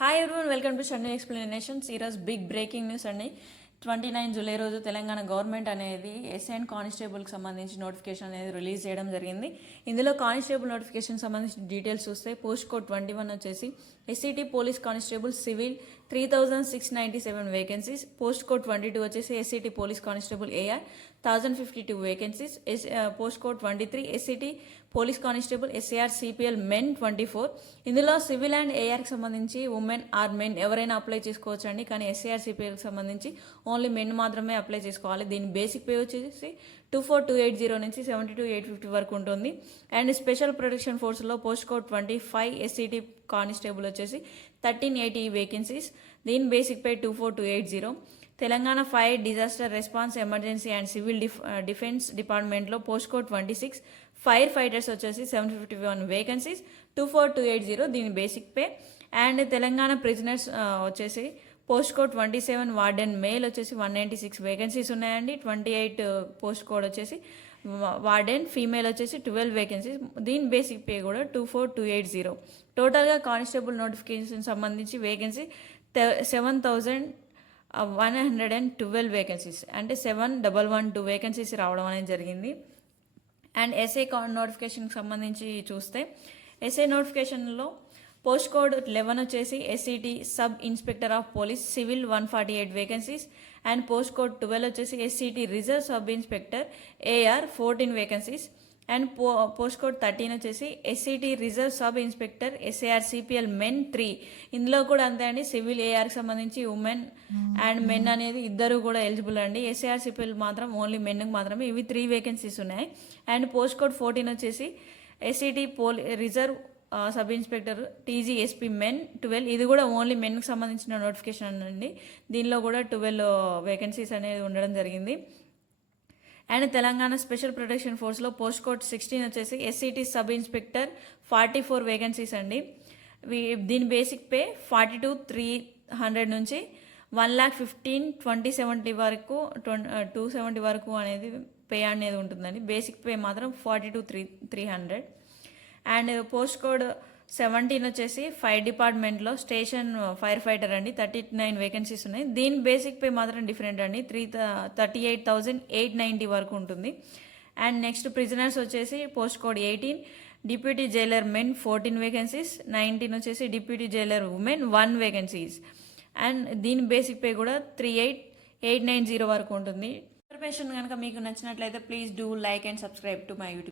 Hi everyone, welcome to Shannu explanations. ఈరోజు big breaking news అండి. 29 July రోజు తెలంగాణ గవర్నమెంట్ అనేది ఎస్ఐ అండ్ కానిస్టేబుల్కి సంబంధించి నోటిఫికేషన్ అనేది రిలీజ్ చేయడం జరిగింది. ఇందులో కానిస్టేబుల్ నోటిఫికేషన్ సంబంధించిన డీటెయిల్స్ చూస్తే పోస్ట్ కోడ్ 21 వచ్చేసి SCT police constable civil 3697 vacancies. Post code 22 వచ్చేసి SCT police constable AR 1052 vacancies. Post code 23 SCT police constable SAR CPL men 24. ఇందులో సివిల్ అండ్ ఏఆర్కి సంబంధించి ఉమెన్ ఆర్ మెన్ ఎవరైనా అప్లై చేసుకోవచ్చు అండి. కానీ ఎస్ఏఆర్ సిపిఎల్కి సంబంధించి ఓన్లీ మెన్ మాత్రమే అప్లై చేసుకోవాలి. దీని బేసిక్ పే వచ్చేసి 24,280 నుంచి 72,850 వరకు ఉంటుంది. అండ్ స్పెషల్ ప్రొటెక్షన్ ఫోర్స్లో పోస్ట్ కోడ్ 25 ఎస్సీటీ కానిస్టేబుల్ వచ్చేసి 1380 వేకెన్సీస్. దీని basic pay 24,280. Telangana fire disaster response emergency and civil defence డిపార్ట్మెంట్లో పోస్ట్ కోడ్ 26 ఫైర్ ఫైటర్స్ వచ్చేసి 751 వేకెన్సీస్ 24,280 దీని basic pay. And Telangana prisoners వచ్చేసి పోస్ట్ కోడ్ 27 వార్డెన్ మేల్ వచ్చేసి 196 వేకెన్సీస్ ఉన్నాయండి. 28 post code వచ్చేసి వార్డెన్ ఫీమేల్ వచ్చేసి 12 వేకెన్సీస్. దీని బేసిక్ పే కూడా 24,280. టోటల్గా కానిస్టేబుల్ నోటిఫికేషన్ సంబంధించి వేకెన్సీ 7,112 వేకెన్సీస్, అంటే 7,112 వేకెన్సీస్ రావడం అనేది జరిగింది. అండ్ ఎస్ఐ నోటిఫికేషన్కి సంబంధించి చూస్తే ఎస్ఐ నోటిఫికేషన్లో పోస్ట్ కోడ్ 11 వచ్చేసి SCT sub inspector of police civil 148 vacancies. And post code 12 వచ్చేసి SCT reserve sub inspector AR 14 vacancies. And post code 13 వచ్చేసి SCT reserve sub inspector SAR CPL men 3. ఇందులో కూడా అంతే అండి, సివిల్ ఏఆర్కి సంబంధించి ఉమెన్ అండ్ మెన్ అనేది ఇద్దరు కూడా ఎలిజిబుల్ అండి. ఎస్ఏఆర్ సిపిఎల్ మాత్రం ఓన్లీ మెన్కి మాత్రమే. ఇవి 3 వేకెన్సీస్ ఉన్నాయి. అండ్ పోస్ట్ కోడ్ 14 వచ్చేసి SCT reserve sub inspector TGSP men 12. ఇది కూడా ఓన్లీ మెన్కి సంబంధించిన నోటిఫికేషన్ అండి. దీనిలో కూడా 12 వేకెన్సీస్ అనేది ఉండడం జరిగింది. అండ్ తెలంగాణ స్పెషల్ ప్రొటెక్షన్ ఫోర్స్లో పోస్ట్ కోడ్ 16 వచ్చేసి ఎస్సీటీ సబ్ ఇన్స్పెక్టర్ 44 వేకెన్సీస్ అండి. దీని బేసిక్ పే 42,300 నుంచి 1,15,2070 వరకు 270 వరకు అనేది పే అనేది ఉంటుందండి. బేసిక్ పే మాత్రం 42,300. అండ్ పోస్ట్ కోడ్ 17 వచ్చేసి ఫైర్ డిపార్ట్మెంట్లో స్టేషన్ ఫైర్ ఫైటర్ అండి. 39 వేకెన్సీస్ ఉన్నాయి. దీని బేసిక్ పే మాత్రం డిఫరెంట్ అండి, 38,890 వరకు ఉంటుంది. అండ్ నెక్స్ట్ ప్రిజనర్స్ వచ్చేసి post code 18 deputy Jailer men 14 vacancies. 19 వచ్చేసి deputy Jailer women 1 vacancies. And దీని బేసిక్ పే కూడా 38,890 వరకు ఉంటుంది. ఇన్ఫర్మేషన్ కనుక మీకు నచ్చినట్లయితే please do like and subscribe to my YouTube.